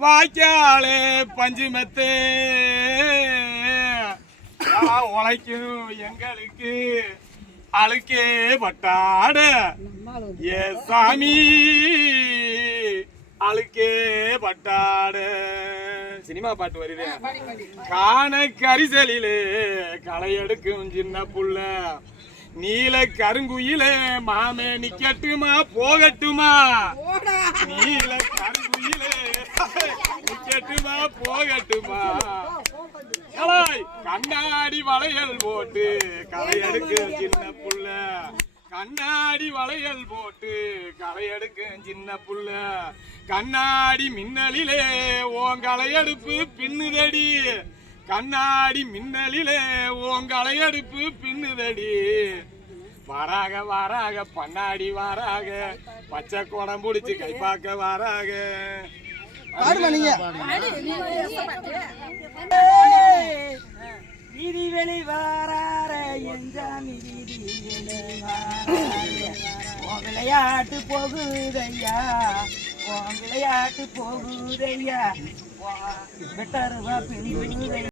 வாய்க்காலே பஞ்சுமெத்தே உழைக்கும் எங்களுக்கு அழுக்கே பட்டாட ஏ சாமி அழுக்கே பட்டாட. சினிமா பாட்டு வருது. காண கரிசலிலே களை எடுக்கும் சின்ன புள்ள நீல கருங்குயிலே மாமே நிக்கட்டுமா போகட்டுமா நீல கருங்குயிலே நிக்கட்டுமா போகட்டுமா கண்ணாடி வளையல் போட்டு களை எடுக்கும் சின்ன புள்ள கண்ணாடி வளையல் போட்டு களை எடுக்கும் சின்ன புள்ள கண்ணாடி மின்னலிலே ஓங்களையடுப்பு பின்னுதடி கண்ணாடி மின்னலிலே ஓங்களையடுப்பு பின்னுதடி வராக வராக பண்ணாடி வராக பச்சை குடம் பிடிச்சி கைப்பாக்க வராக. வீதி வெளி வாரார விளையாட்டு போகுதையா விளையாட்டு போகுதையா பெட்டருவா பின்னுதையா.